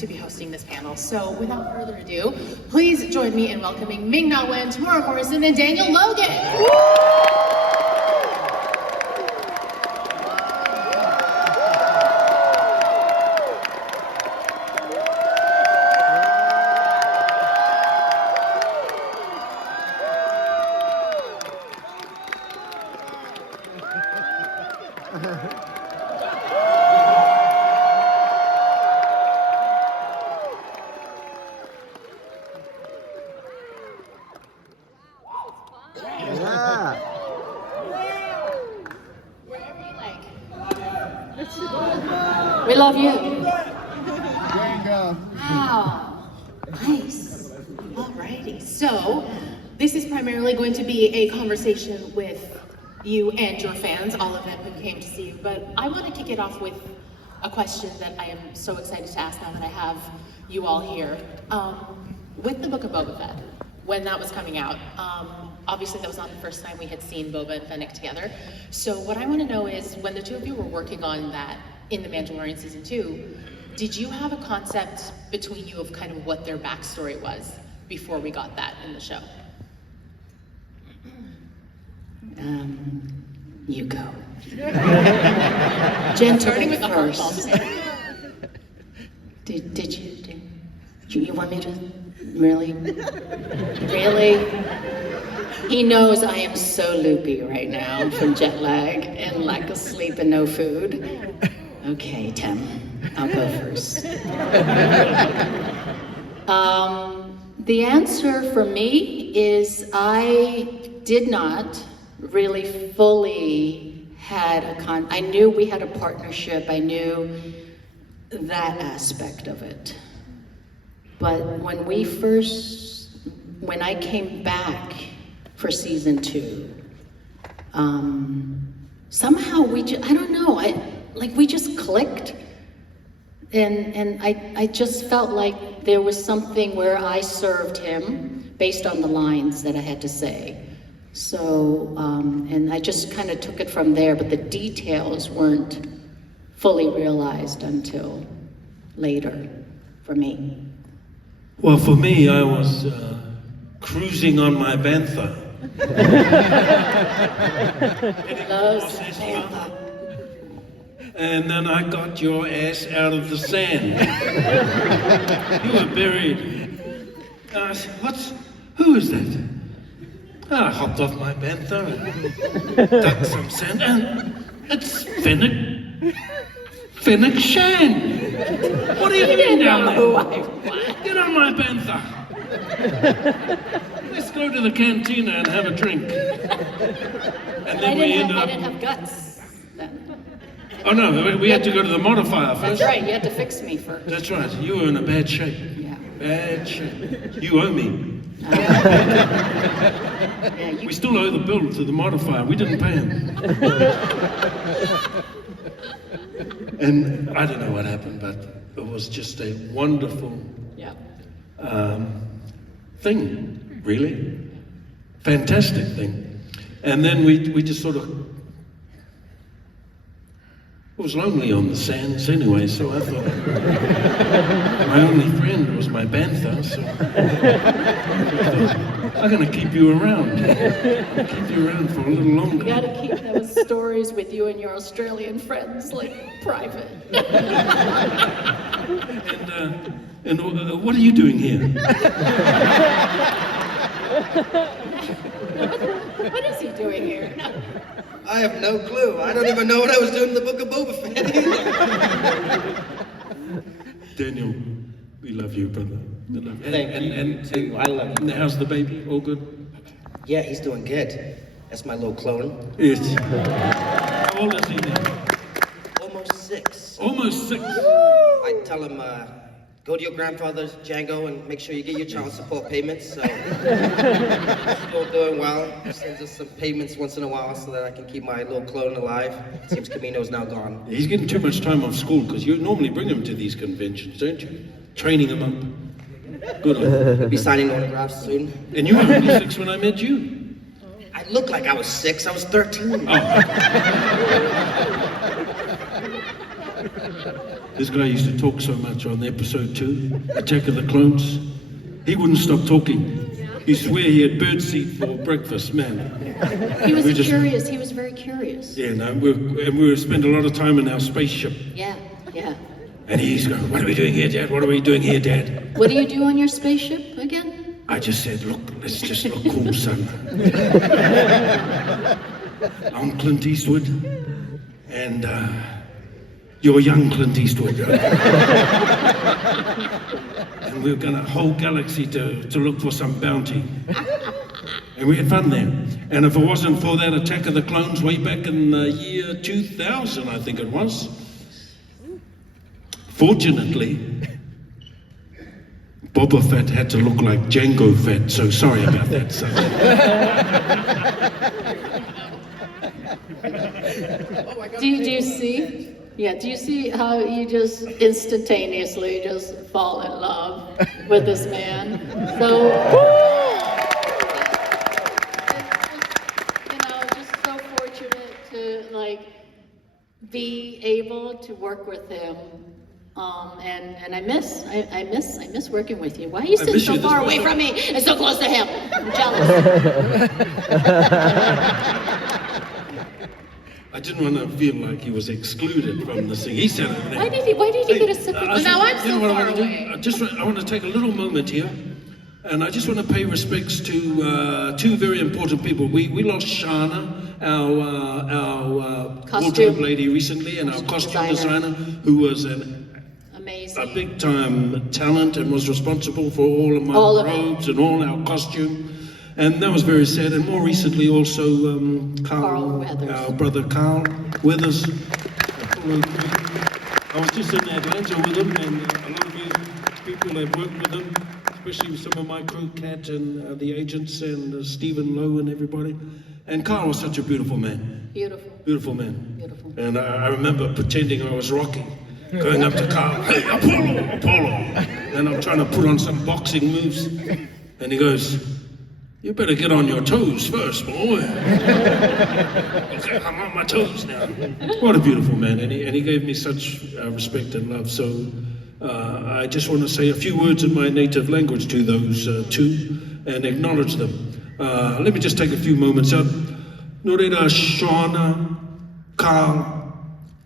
to be hosting this panel. So without further ado, please join me in welcoming Ming-Na Wen, Temuera Morrison, and Daniel Logan. We love you. There you go. Wow, nice. Alrighty, so this is primarily going to be a conversation with you and your fans, all of them who came to see you, but I want to kick it off with a question that I am so excited to ask now that I have you all here. With the book of Boba Fett, when that was coming out, obviously that was not the first time we had seen Boba and Fennec together. So what I want to know is, when the two of you were working on that in The Mandalorian Season 2, did you have a concept between you of kind of what their backstory was before we got that in the show? You go. Jen, starting with the first. Did you want me to really? Really? He knows I am so loopy right now from jet lag and lack of sleep and no food. Okay, Tem, I'll go first. The answer for me is I did not really fully had I knew we had a partnership, I knew that aspect of it. But when I came back for season 2, somehow I don't know, we just clicked. And I just felt like there was something where I served him based on the lines that I had to say. So, and I just kind of took it from there, but the details weren't fully realized until later for me. Well, for me, I was cruising on my bantha. Loves Bantha. And then I got your ass out of the sand. You were buried. I said, who is that? I hopped off my bantha and dug some sand, and it's Fennec Shan. What are you doing down there? Get on my bantha. Let's go to the cantina and have a drink. And then I didn't have guts then. Oh no, we had to go to the modifier first. That's right, you had to fix me first. That's right, you were in a bad shape. Yeah. Bad shape. You owe me. Yeah, We still owe the bill to the modifier. We didn't pay him. And I don't know what happened, but it was just a wonderful thing, really. Fantastic thing. And then we just sort of, I was lonely on the sands anyway, so I thought my only friend was my bantha, so I thought, I'm gonna keep you around. Keep you around for a little longer. You gotta keep those stories with you and your Australian friends, private. And what are you doing here? What is he doing here? I have no clue. I don't even know what I was doing in the book of Boba Fett either. Daniel, we love you, brother. We love you. Thank you. I love you. How's the baby? All good? Yeah, he's doing good. That's my little clone. Yes. How old is he now? Almost 6. Almost 6. I tell him, go to your grandfather's, Django, and make sure you get your child support payments. So, still doing well. He sends us some payments once in a while so that I can keep my little clone alive. Seems Camino's now gone. He's getting too much time off school because you normally bring him to these conventions, don't you? Training him up. Good on you. He'll be signing autographs soon. And you were only 6 when I met you. I look like I was 6. I was 13. This guy used to talk so much on episode 2, Attack of the Clones. He wouldn't stop talking. He swear he had birdseed for breakfast, man. He was We just- curious. He was very curious. Yeah, no, we spent a lot of time in our spaceship. Yeah, yeah. And he's going, what are we doing here, Dad? What are we doing here, Dad? What do you do on your spaceship again? I just said, look, let's just look cool, son. I'm Clint Eastwood, and you're young Clint Eastwood. And we're gonna whole galaxy to look for some bounty. And we had fun there. And if it wasn't for that Attack of the Clones way back in the year 2000, I think it was, fortunately, Boba Fett had to look like Django Fett, so sorry about that, son. Do you see? Yeah, do you see how you just instantaneously just fall in love with this man? So, you know, just so fortunate to like be able to work with him. And I miss working with you. Why are you sitting miss so you this far away much. from me and so close to him? I'm jealous. I didn't want to feel like he was excluded from the thing. He said over there. Why did he get a separate? Now I'm so what I far want to away. do? I want to take a little moment here, and I just want to pay respects to 2 very important people. We lost Shana, our Costume. wardrobe lady recently, and our costume designer, who was a Amazing. big time talent and was responsible for all of my All of it. robes and all our costume. And that was very sad. And more recently also Carl Weathers. our brother Carl Weathers. I was just in Atlanta with him, and a lot of you people have worked with him, especially some of my crew, Kat and the agents and Stephen Lowe and everybody. And Carl was such a beautiful man. Beautiful. Beautiful man. Beautiful. And I remember pretending I was Rocky, going up to Carl, hey, Apollo! And I'm trying to put on some boxing moves. And he goes, you better get on your toes first, boy. Okay, I'm on my toes now. What a beautiful man. And he gave me such respect and love. So I just want to say a few words in my native language to those 2 and acknowledge them. Let me just take a few moments out. No reira Shauna, Carl,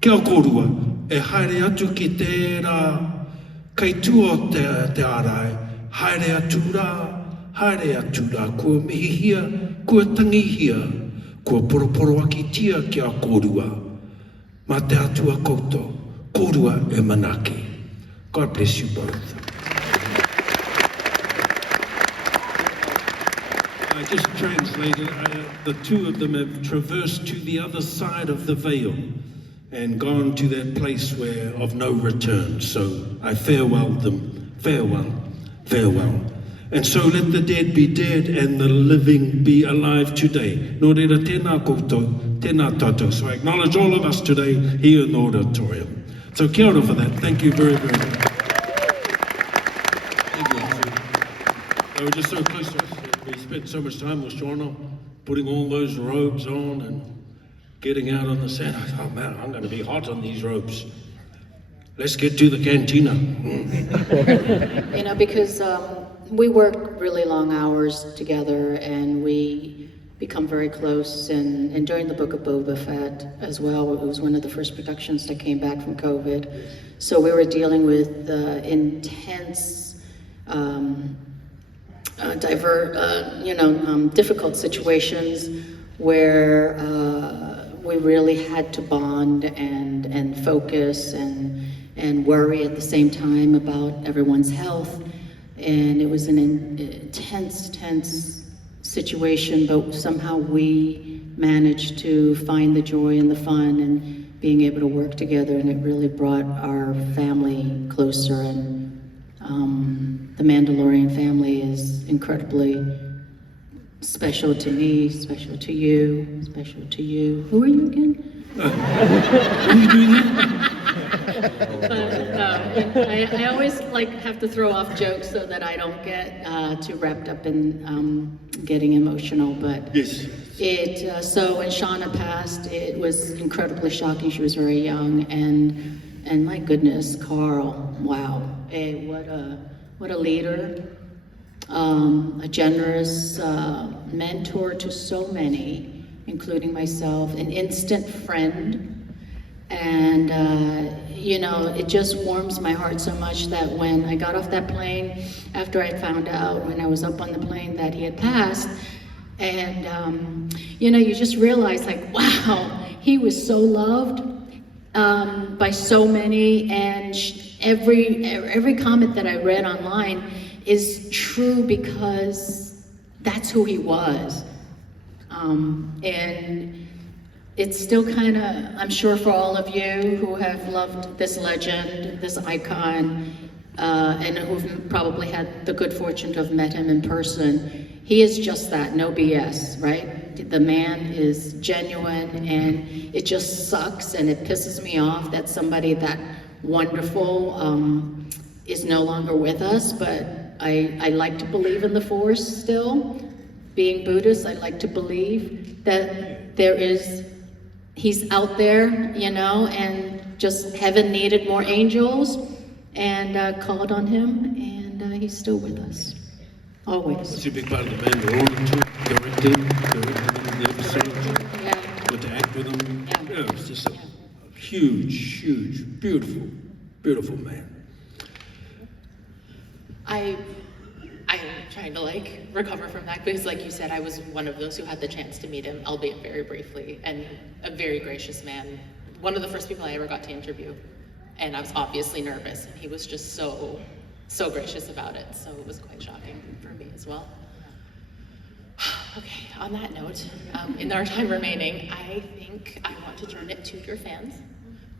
kia korua, e haere atu ki tērā, kei tua te arai, haere atu rā, kua mihihia, kua tangihia, kua poroporo aki tia kia korua. Mā te atua koutou, korua e manaki. God bless you both. I just translated, the 2 of them have traversed to the other side of the veil and gone to that place where of no return. So I farewell them, farewell. And so let the dead be dead and the living be alive today. Nō reira tēnā koutou, tēnā tātou. So I acknowledge all of us today here in the auditorium. So kia ora for that. Thank you very, very much. Thank you. They were just so close to us. We spent so much time with Shauna, putting all those robes on and getting out on the sand. I thought, oh man, I'm going to be hot on these robes. Let's get to the cantina. You know, because we work really long hours together and we become very close. And during the Book of Boba Fett as well, it was one of the first productions that came back from COVID. So we were dealing with intense, difficult situations where we really had to bond and focus and worry at the same time about everyone's health. And it was an intense situation, but somehow we managed to find the joy and the fun and being able to work together, and it really brought our family closer. And the Mandalorian family is incredibly special to me, special to you, special to you. Who are you again? What are you doing here? I always have to throw off jokes so that I don't get too wrapped up in getting emotional. But Yes. so when Shauna passed, it was incredibly shocking. She was very young, and And my goodness, Carl, wow, what a leader, a generous mentor to so many, including myself, an instant friend. And, you know, it just warms my heart so much that when I got off that plane, after I found out when I was up on the plane that he had passed, and, you know, you just realize, like, wow, he was so loved by so many, and every comment that I read online is true because that's who he was. And it's still kind of, I'm sure for all of you who have loved this legend, this icon, and who've probably had the good fortune to have met him in person, he is just that, no BS, right? The man is genuine, and it just sucks and it pisses me off that somebody that wonderful is no longer with us, but I like to believe in the Force still. Being Buddhist, I like to believe that he's out there, you know, and just heaven needed more angels and called on him, and he's still with us, always. Was he a big part of the band? All the two directed the episodes? Yeah. Got to act with him? Yeah. Yeah, it was just a huge, beautiful man. I'm trying to like recover from that because, like you said, I was one of those who had the chance to meet him, albeit very briefly, and a very gracious man. One of the first people I ever got to interview, and I was obviously nervous, and he was just so gracious about it. So it was quite shocking for me as well. Okay, on that note, in our time remaining, I think I want to turn it to your fans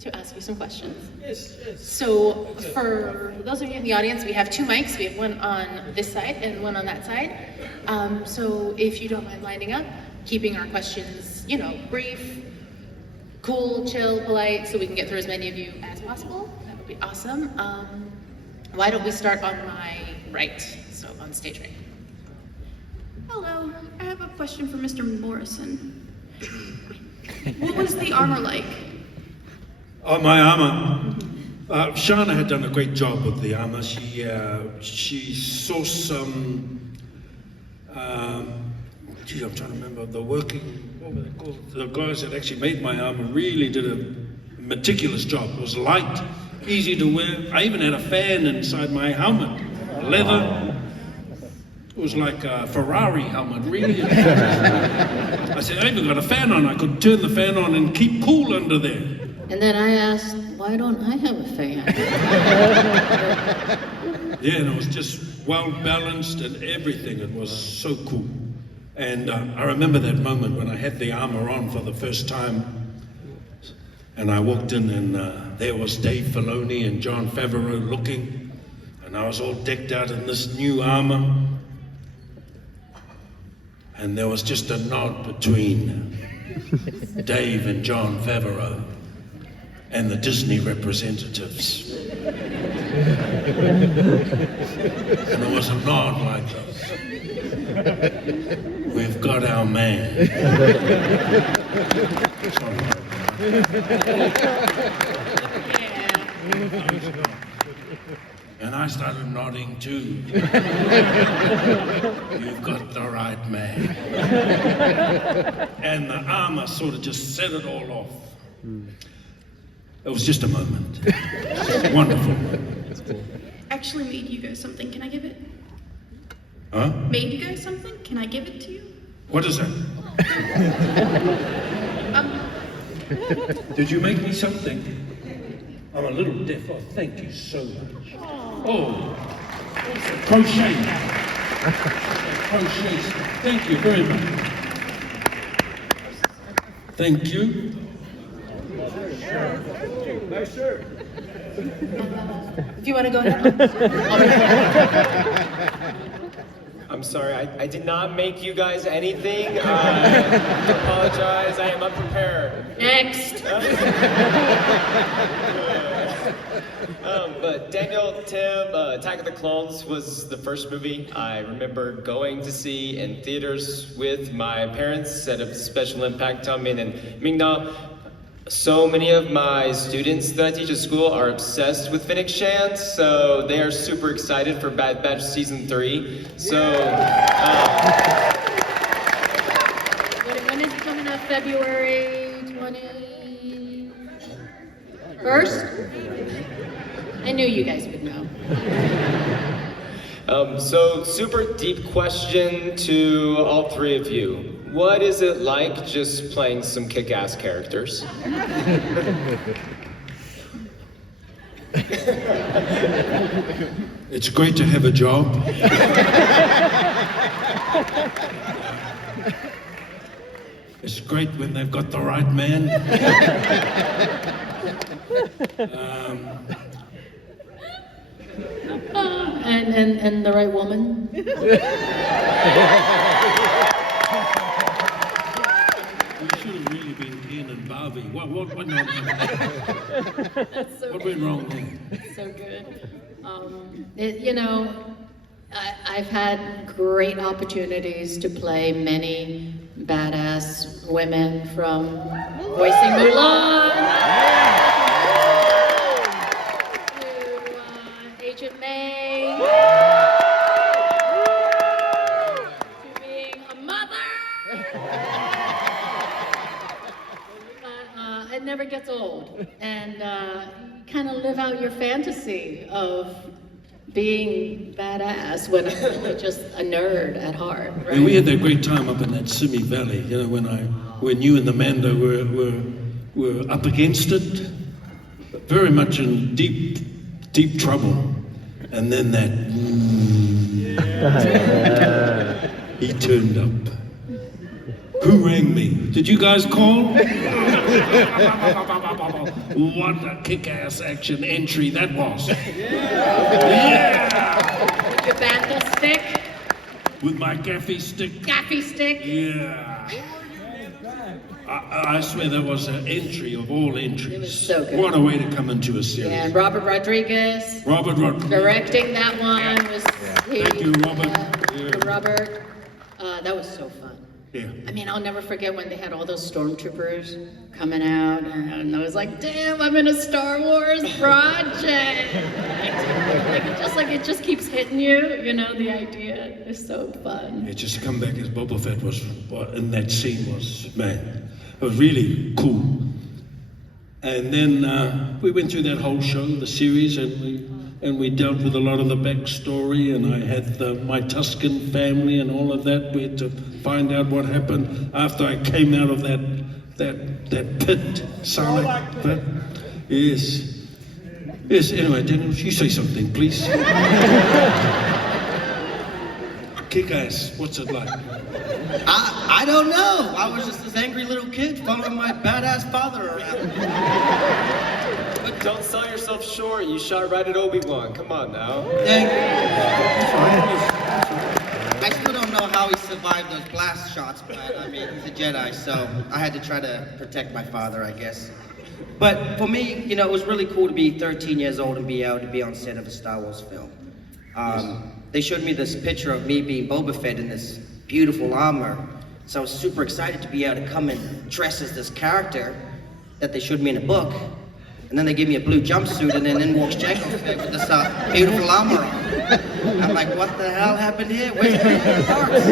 to ask you some questions. Yes. So for those of you in the audience, we have two mics. We have one on this side and one on that side. So if you don't mind lining up, keeping our questions, you know, brief, cool, chill, polite, so we can get through as many of you as possible. That would be awesome. Why don't we start on my right, so on stage right. Hello, I have a question for Mr. Morrison. What was the armor like? Oh, my armor. Shauna had done a great job with the armor. She saw some. Gee, I'm trying to remember the working. What were they called? The guys that actually made my armor really did a meticulous job. It was light, easy to wear. I even had a fan inside my helmet, leather. It was like a Ferrari helmet, really. I said, I even got a fan on. I could turn the fan on and keep cool under there. And then I asked, why don't I have a fan? Yeah, and it was just well balanced and everything. It was so cool. And I remember that moment when I had the armor on for the first time. And I walked in and there was Dave Filoni and Jon Favreau looking. And I was all decked out in this new armor. And there was just a nod between Dave and Jon Favreau and the Disney representatives. And there was a nod like this. We've got our man. And I started nodding too. You've got the right man. And the armor sort of just set it all off. It was just a moment. Wonderful. Actually made you guys something. Can I give it? Huh? Made you guys something? Can I give it to you? What is that? Did you make me something? I'm a little deaf. Oh, thank you so much. Oh, crochet. Crochet. Thank you very much. Thank you. Nice shirt. If you want to go ahead. I'm sorry, I did not make you guys anything. I apologize, I am unprepared. Next. But Daniel, Tim, Attack of the Clones was the first movie I remember going to see in theaters with my parents at a special impact on me. And Ming-Na, So many of my students that I teach at school are obsessed with Phoenix Chance, so they are super excited for Bad Batch Season 3. So, When is it coming up? February 21st? I knew you guys would know. So super deep question to all three of you. What is it like just playing some kick-ass characters? It's great to have a job. It's great when they've got the right man. And the right woman? You should have really been Ken and Barbie. What went wrong there? What went wrong there? So good. I've had great opportunities to play many badass women, from voicing Mulan to Agent May to being a mother. It never gets old, and kind of live out your fantasy of being badass when I'm really just a nerd at heart, right? And we had that great time up in that Simi Valley, when you and the Mando were up against it, very much in deep trouble. And then he turned up. Who rang me? Did you guys call? What a kick-ass action entry that was. Yeah! With your banta stick, With my gaffy stick. gaffy stick. Yeah. I swear that was an entry of all entries. It was so good. What a way to come into a series. And Robert Rodriguez Robert Rodriguez. directing that one was Thank you, Robert. Yeah. Robert. That was so fun. Yeah. I mean, I'll never forget when they had all those stormtroopers coming out, and I was like, "Damn, I'm in a Star Wars project!" It just keeps hitting you. The idea is so fun. Yeah, just to come back as Boba Fett was in that scene was, man, it was really cool. And then we went through that whole show, the series, and we dealt with a lot of the backstory, and I had my Tuscan family and all of that. We had to find out what happened after I came out of that pit, Sarlacc pit. Yes. Yes, anyway, Daniel, you say something, please. Kick-ass, what's it like? I don't know. I was just this angry little kid following my badass father around. But don't sell yourself short. You shot right at Obi-Wan. Come on now. I still don't know how he survived those blast shots, but I mean, he's a Jedi, so I had to try to protect my father, I guess. But for me, it was really cool to be 13 years old and be able to be on set of a Star Wars film. They showed me this picture of me being Boba Fett in this beautiful armor, so I was super excited to be able to come and dress as this character that they showed me in a book. And then they gave me a blue jumpsuit, and then in walks Jango Fett with this beautiful armor on. I'm like, what the hell happened here? Where's the parts?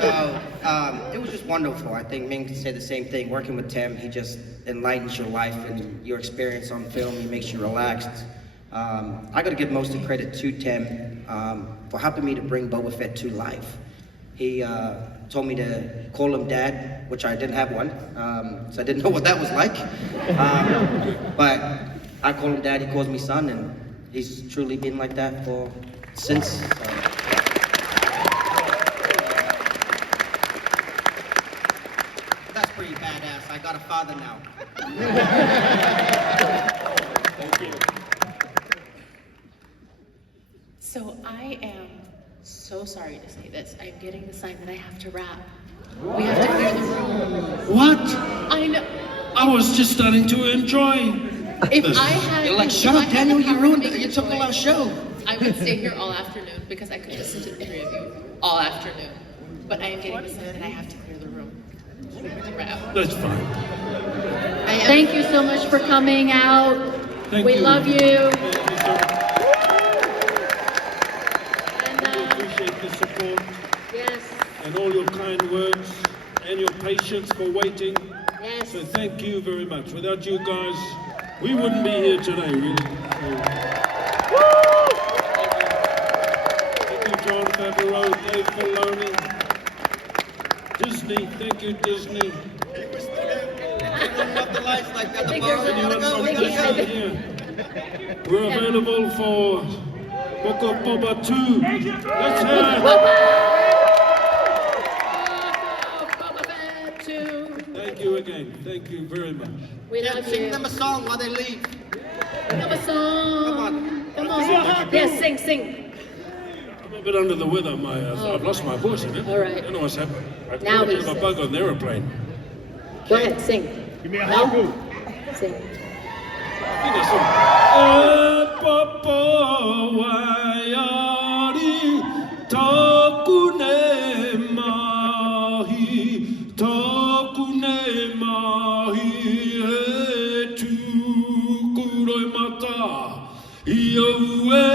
So it was just wonderful. I think Ming can say the same thing. Working with Tem, he just enlightens your life and your experience on film. He makes you relaxed. I got to give most of the credit to Tem for helping me to bring Boba Fett to life. He told me to call him Dad, which I didn't have one, so I didn't know what that was like. But I call him Dad, he calls me son, and he's truly been like that since. So. That's pretty badass. I got a father now. Thank you. So I am so sorry to say this. I'm getting the sign that I have to wrap. We have to clear the room. What? I know. I was just starting to enjoy If this. I had, You're like, if shut I up, had Daniel, the you power ruined to it. make You a took the choice, last show. I would stay here all afternoon because I could listen to the three of you all afternoon. But I am getting the sign that I have to clear the room. That's fine. Thank you so much for coming out. Thank We you. love you. Thank you so much. And, We appreciate the support yes, and all your kind words and your patience for waiting. yes. So thank you very much. Without you guys, we wouldn't be here today, really. Thank you, John Favreau, Dave Filoni, Disney. Thank you, Disney. Up the lights like that. I think there's Anyone from I Disney think- here? We're available for Book of Boba 2. Let's hear it. Boba Fett too. Thank you again. Thank you very much. We love Sing you. them a song while they leave. Have a song. Come on. Come on. Yes, sing. I'm a bit under the weather. I've lost my voice a bit. All right. I don't know what's happened. I Now caught a bit he of a says. bug on the aeroplane. Go ahead, sing. Give me a haiku. Sing. Sing a song. Papa wayari takune mahi he tu kuroi mata ioue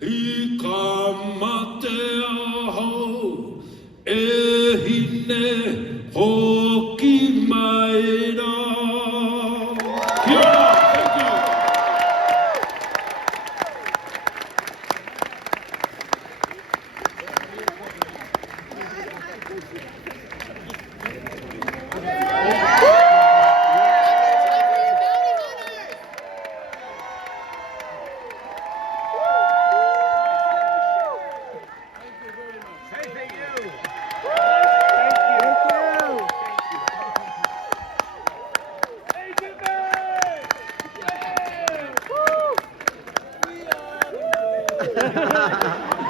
I kamate aho e hine hoki mai rā. Kia ora, thank you. Thank you.